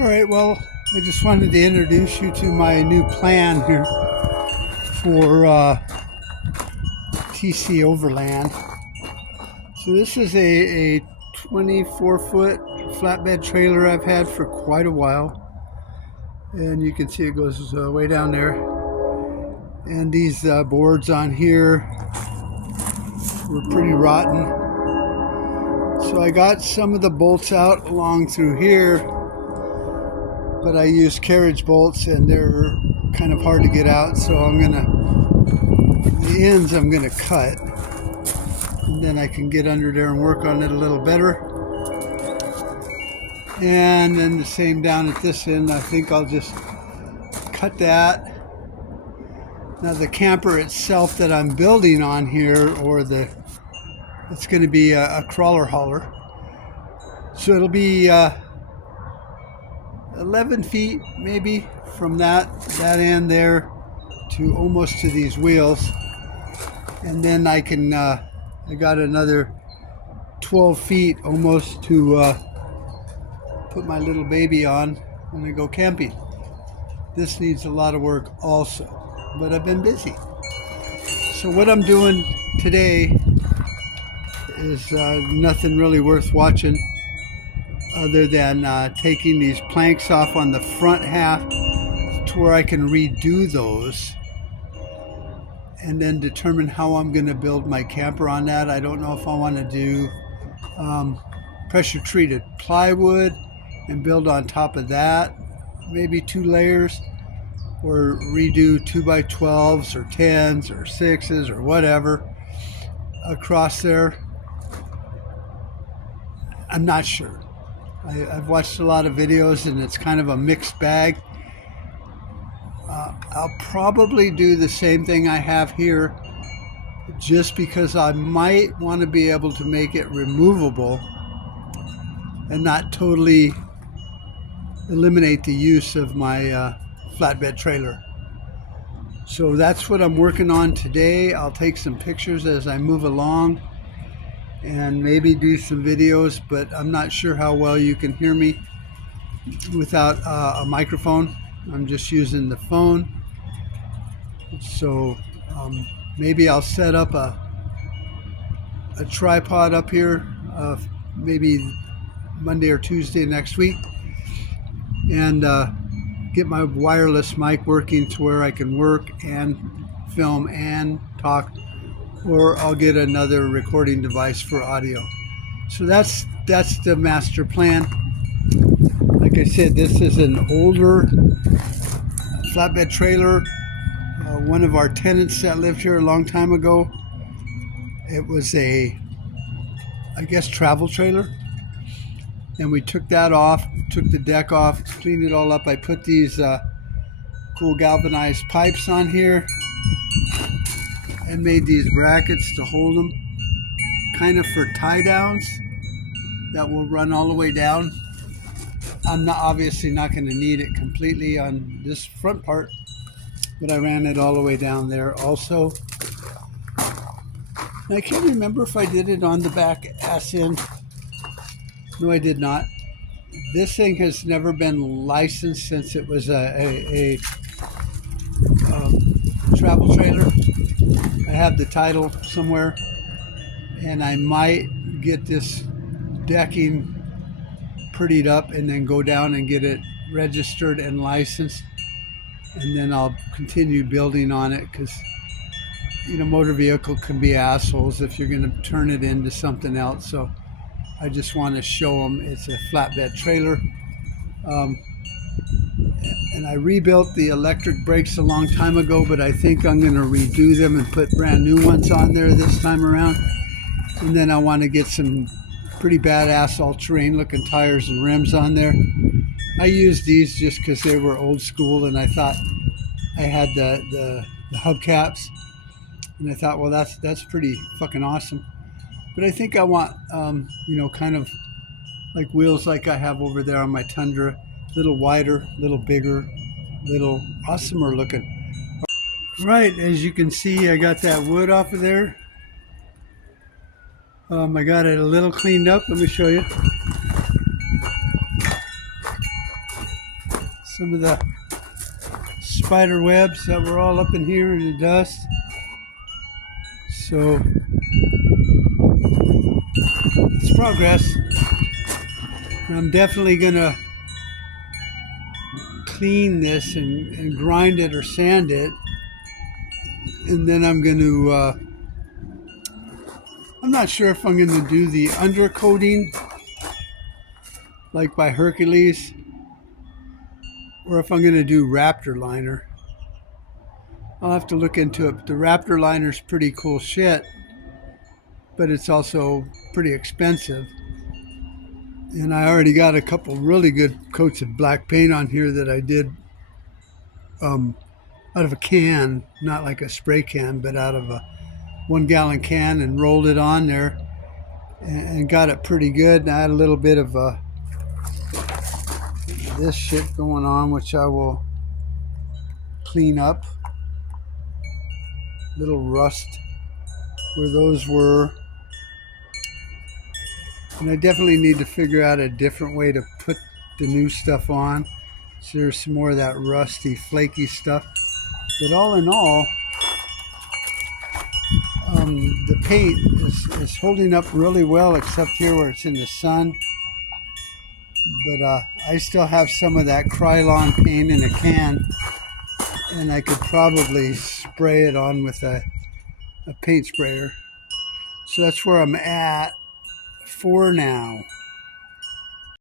All right, well, I just wanted to introduce you to my new plan here for TC Overland. So this is a 24-foot flatbed trailer I've had for quite a while. And you can see it goes way down there. And these boards on here were pretty rotten. So I got some of the bolts out along through here, but I use carriage bolts and they're kind of hard to get out. So the ends I'm gonna cut, and then I can get under there and work on it a little better. And then the same down at this end, I think I'll just cut that. Now the camper itself that I'm building on here, it's going to be a crawler hauler. So it'll be 11 feet maybe from that end there to almost to these wheels. And then I got another 12 feet almost to put my little baby on when I go camping. This needs a lot of work also, but I've been busy. So what I'm doing today is nothing really worth watching other than taking these planks off on the front half to where I can redo those and then determine how I'm going to build my camper on that. I don't know if I want to do pressure treated plywood and build on top of that, maybe 2 layers, or redo 2x12s or 10s or 6s or whatever across there. I'm not sure. I've watched a lot of videos and it's kind of a mixed bag. I'll probably do the same thing I have here, just because I might want to be able to make it removable and not totally eliminate the use of my flatbed trailer. So that's what I'm working on today. I'll take some pictures as I move along and maybe do some videos, but I'm not sure how well you can hear me without a microphone. I'm just using the phone. So maybe I'll set up a tripod up here maybe Monday or Tuesday next week, and get my wireless mic working to where I can work and film and talk, or I'll get another recording device for audio. So that's the master plan. Like I said, this is an older flatbed trailer. One of our tenants that lived here a long time ago, it was I guess travel trailer, and we took that off, took the deck off, cleaned it all up. I put these cool galvanized pipes on here and made these brackets to hold them, kind of for tie downs that will run all the way down. I'm obviously not going to need it completely on this front part, but I ran it all the way down there also. And I can't remember if I did it on the back ass end. No, I did not. This thing has never been licensed since it was a travel trailer. I have the title somewhere, and I might get this decking prettied up and then go down and get it registered and licensed, and then I'll continue building on it, because motor vehicle can be assholes if you're going to turn it into something else. So I just want to show them it's a flatbed trailer. And I rebuilt the electric brakes a long time ago, but I think I'm going to redo them and put brand new ones on there this time around. And then I want to get some pretty badass all-terrain looking tires and rims on there. I used these just because they were old school, and I thought I had the hubcaps, and I thought, well, that's pretty fucking awesome. But I think I want kind of like wheels like I have over there on my Tundra, a little wider, a little bigger, a little awesomer looking. Right, as you can see, I got that wood off of there. I got it a little cleaned up. Let me show you. some of the spider webs that were all up in here in the dust. So it's progress. I'm definitely gonna clean this and grind it or sand it, and then I'm going to I'm not sure if I'm going to do the undercoating like by Hercules or if I'm going to do RAPTOR liner. I'll have to look into it, but the RAPTOR liner is pretty cool shit, but it's also pretty expensive. And I already got a couple really good coats of black paint on here that I did out of a can, not like a spray can, but out of a 1 gallon can, and rolled it on there and got it pretty good. And I had a little bit of this shit going on, which I will clean up. Little rust where those were. And I definitely need to figure out a different way to put the new stuff on. So there's some more of that rusty, flaky stuff. But all in all, the paint is holding up really well, except here where it's in the sun. But I still have some of that KRYLON paint in a can, and I could probably spray it on with a paint sprayer. So that's where I'm at for now.